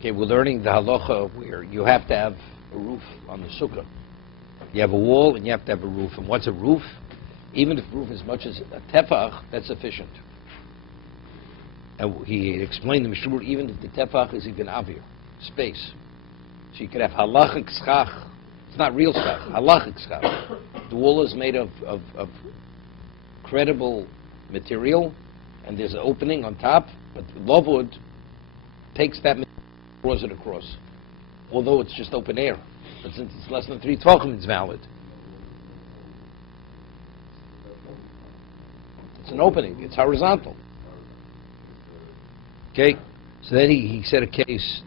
Okay, we're learning the halacha where you have to have a roof on the sukkah. You have a wall and you have to have a roof. And what's a roof? Even if the roof is as much as a tefach, that's sufficient. And he explained the Mishna Berura, even if the tefach is even avir, space. So you could have halachic schach. It's not real schach, halachic schach. The wall is made of credible material, and there's an opening on top, but lovewood takes that material, draws it across. Although it's just open air. But since it's less than 3 tvachim, it's valid. It's an opening. It's horizontal. Okay? So then he said a case.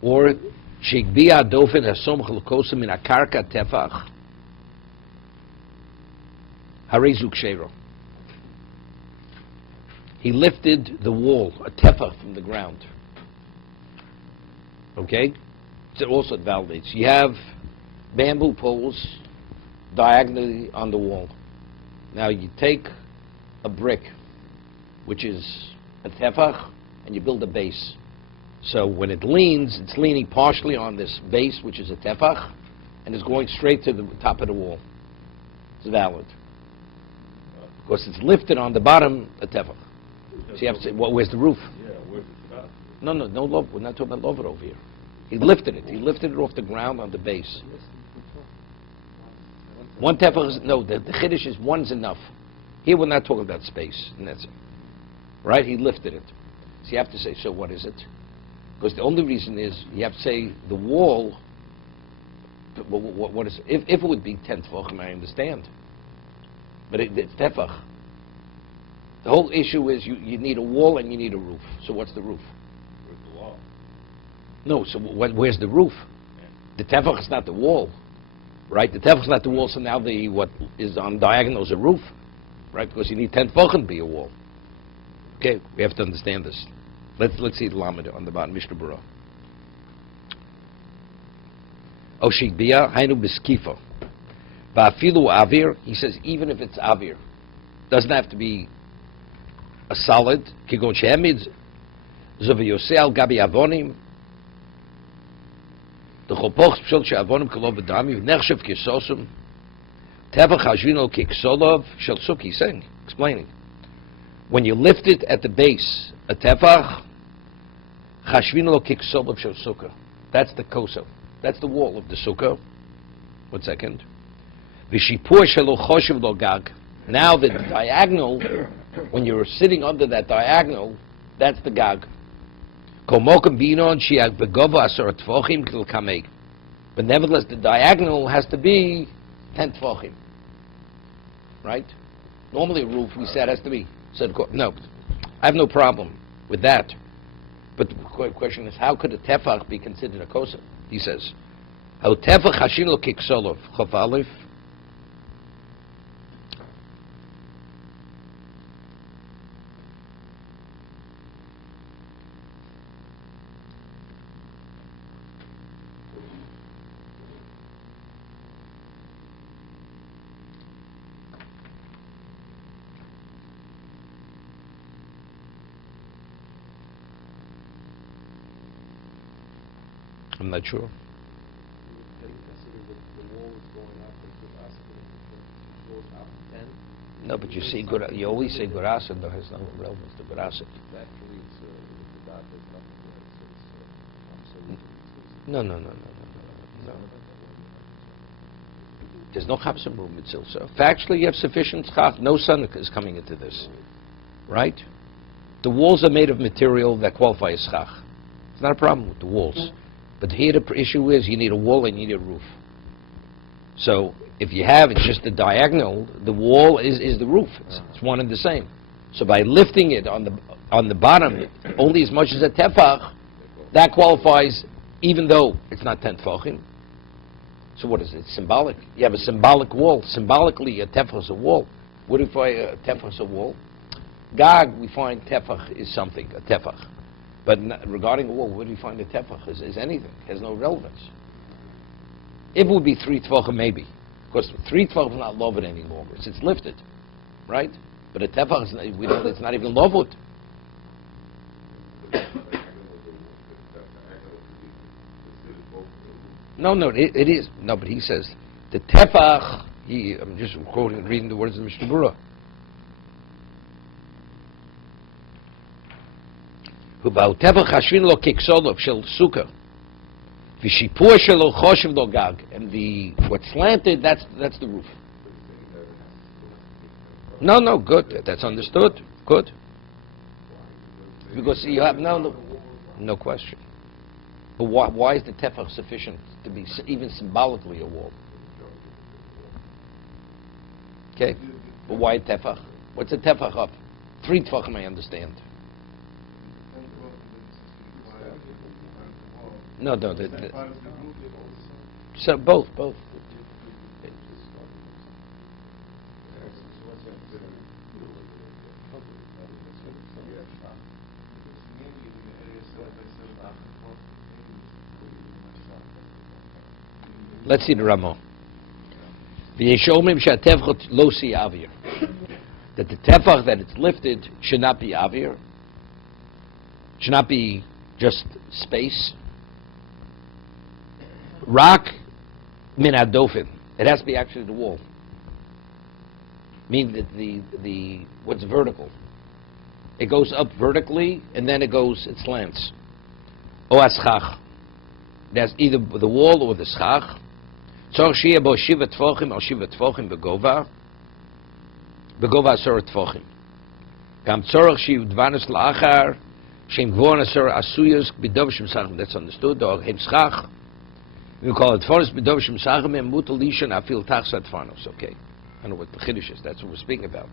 Or, Shigbiya dofen hasom chalkosim min akarka tefach. Harezuk shero. He lifted the wall, a tefach, from the ground. Okay? So also it validates. You have bamboo poles diagonally on the wall. Now you take a brick, which is a tefach, and you build a base. So when it leans, it's leaning partially on this base, which is a tefach, and it's going straight to the top of the wall. It's valid. Because it's lifted on the bottom, a tefach. So you have to say, well, where's the roof? Yeah, where's the top? No love. We're not talking about lover over here. He lifted it. He lifted it off the ground on the base. One tefach is, no, the chiddush is one's enough. Here we're not talking about space, and that's it. Right? He lifted it. So you have to say, so what is it? Because the only reason is, you have to say, the wall, what is it? If it would be 10 tefachim, I understand. But it's tefach. The whole issue is you need a wall and you need a roof. So what's the roof? Where's the wall? No, so where's the roof? The tefach is not the wall, right? The tefach is not the wall, so now what is on diagonal is a roof, right? Because you need 10 tefachim to be a wall. Okay, we have to understand this. Let's see the lamed on the bottom, Mishna Berura. Oshik bia hainu beskifa. Va'afilu avir, he says, even if it's avir, doesn't have to be a solid. Kigon shehemid zoviyosei al gabi avonim. The chopoch pshol she'avonim kolov b'dami v'nechshev kisosum tevach hashvino kiksolov shel suki. He's saying, explaining. When you lift it at the base, a tefach, chashvino kiksolov shel sukkah. That's the koso. That's the wall of the sukkah. 1 second. V'shipur shelo choshev lo gag. Now the diagonal, when you're sitting under that diagonal, that's the gag. But nevertheless, the diagonal has to be 10 tefachim. Right? Normally a roof, we said, has to be. No, I have no problem with that. But the question is, how could a tefach be considered a kosa? He says, "How tefach hashin lo kiksolov chof aleph." I'm not sure. No, but you see, you always say Gurasa, though has no relevance to Gurasa. No. There's no Chapsam room in Silsa. Factually, you have sufficient schach. No sun is coming into this. Right? The walls are made of material that qualify as schach. It's not a problem with the walls. But here the issue is you need a wall and you need a roof. So if you have it's just the diagonal, the wall is the roof. It's one and the same. So by lifting it on the bottom only as much as a tefach, that qualifies even though it's not 10 tefachim. So what is it? It's symbolic. You have a symbolic wall. Symbolically, a tefach is a wall. What if a tefach is a wall? Gag, we find tefach is something, a tefach. But regarding a wall, where do you find a tefach? Is anything. It has no relevance. If it would be 3 tefachim, maybe. Because 3 tefachim is not lovet any longer. It's lifted. Right? But a tefach, it's not even lovet. No, it is. No, but he says, the tefach, I'm just quoting, reading the words of Mishna Berura. ובאו טפח חשבין לו ככסולוב של סוכר. ושיפוע שלו חושב לו גג. And what's slanted, that's the roof. No, good. That's understood. Good. Because you have no question. But why is the tefach sufficient to be even symbolically a wall? Okay, but why tefach? What's a tefach of? 3 tefachim, I understand. No. So both. Let's see the Ramo. That the tefach that it's lifted should not be avir, should not be just space. Rak min adofin. It has to be actually the wall. Meaning that the what's vertical. It goes up vertically and then it slants. O aschach. That's either the wall or the schach. Tzor shia bo shiva tfochim al shiva tfochim begova. Begova asor tfochim. Gam tzorach shiv dvanas la'achar. Shem gvon asor asuyos bidov shem sachem. That's understood. Or hem schach. We call it Tfanos B'dov Shem Sachem and Mutal Lishan Afil Tachsat Tfanos. Okay, I know what the Chiddush is. That's what we're speaking about.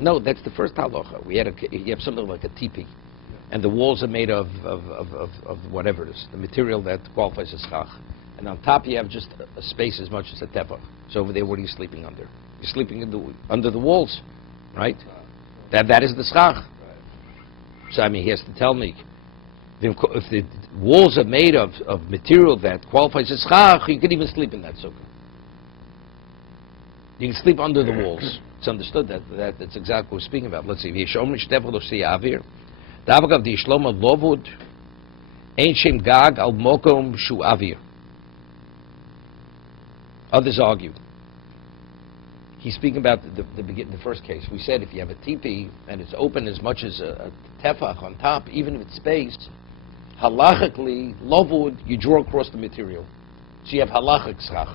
No, that's the first halacha. You have something like a tipi, and the walls are made of whatever it is, the material that qualifies as schach. And on top you have just a space as much as a tefach. So over there, what are you sleeping under? You're sleeping under the walls, right? That is the schach. So I mean, he has to tell me. If the walls are made of material that qualifies as schach, you can even sleep in that sukkah. You can sleep under the walls. It's understood that's exactly what we're speaking about. Let's see. Others argue. He's speaking about the first case. We said if you have a tipi and it's open as much as a tefach on top, even if it's spaced, halachically, lovud, you draw across the material. So you have halachic schach.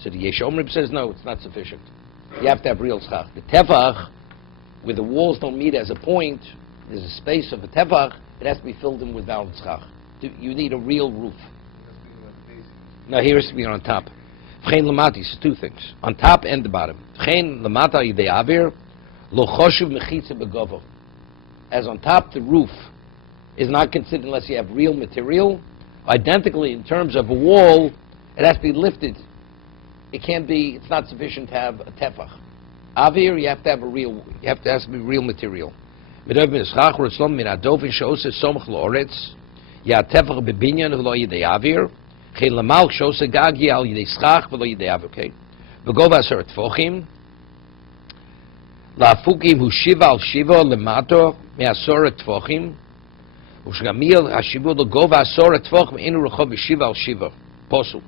So the Yesh Omrim says, no, it's not sufficient. You have to have real schach. The tefach, where the walls don't meet as a point, there's a space of a tefach, it has to be filled in with valid schach. You need a real roof. Now here is to be on top. V'chein lamati, so 2 things. On top and the bottom. V'chein lamata yidei avir, lo choshuv mechitza begovo. As on top, the roof is not considered unless you have real material. Identically, in terms of a wall, it has to be lifted. It's not sufficient to have a tefach. Avir, you have to have has to be real material. ושגמיל השיבור לגובה 10 טפוחים אינו רחוב ב7 על 7 פוסל.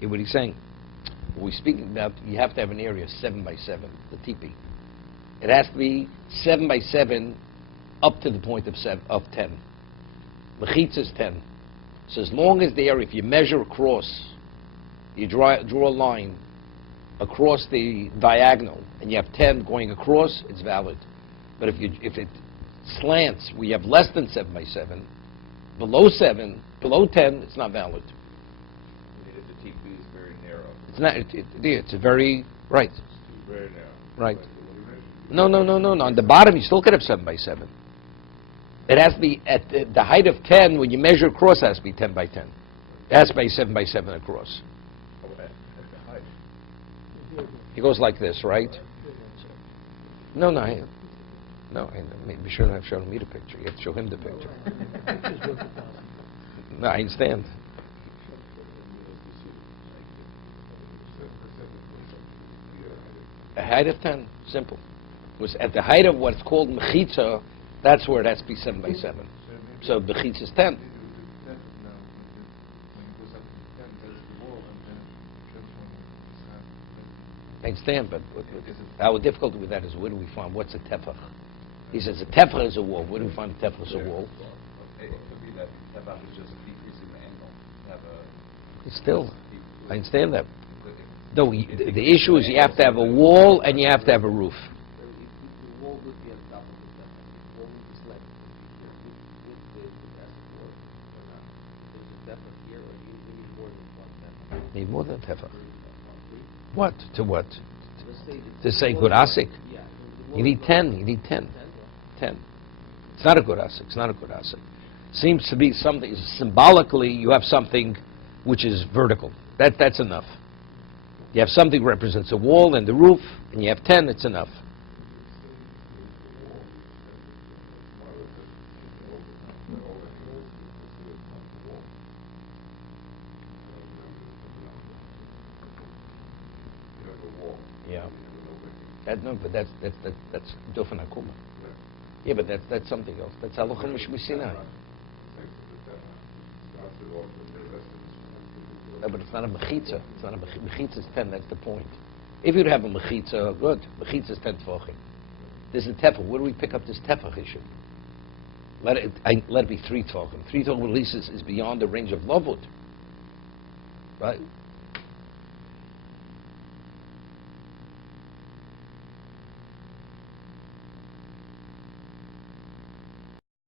What he's saying, what we're speaking about, you have to have an area 7 by 7, the tipi. It has to be 7 by 7 up to the point of 10. Mechitza is 10. So as long as the area, if you measure across, you draw a line across the diagonal, and you have 10 going across, it's valid. But if it slants, we have less than 7 by 7, below 10, it's not valid. The TP is very narrow. It's not. It's a very right. It's very narrow. Right. No. On the bottom, you still could have 7 by 7. It has to be at the height of 10. When you measure across, it has to be 10 by 10. It has to be 7 by 7 across. He goes like this, right? No. Be sure not showing me the picture. You have to show him the picture. No, I understand. height of 10. Simple. It was at the height of what's called mechitza. That's where it has to be 7 by 7. So mechitza is 10. I understand, but our difficulty with that is where do we find what's a tefach? He says a tefach is a wall. Where do we find a tefach is a wall? It could be that tefach is just decreasing the angle. Have a Still, I understand that. No, the issue is you have to have a wall and you have to have a roof. The wall would be on top of the tefach. The wall would be like with the tefach here, or you need more than one tefach? Need more than tefach. What? To what? Let's say To say good asik? Yeah. You need 10. You need 10. 10. It's not a good asik. It's not a good asik. Seems to be something, symbolically, you have something which is vertical. That's enough. You have something that represents a wall and the roof, and you have 10, it's enough. Yeah. No, but that's dofen akuma. Yeah, but that's something else. That's halacha mishmisinai. No, but it's not a mechitza. It's not a mechitza is 10. That's the point. If you'd have a mechitza, good. Mechitza is 10 tefachim. There's a tefach. Where do we pick up this tefach issue? Let it be 3 tefachim. 3 tefachim at least is beyond the range of lavut, right?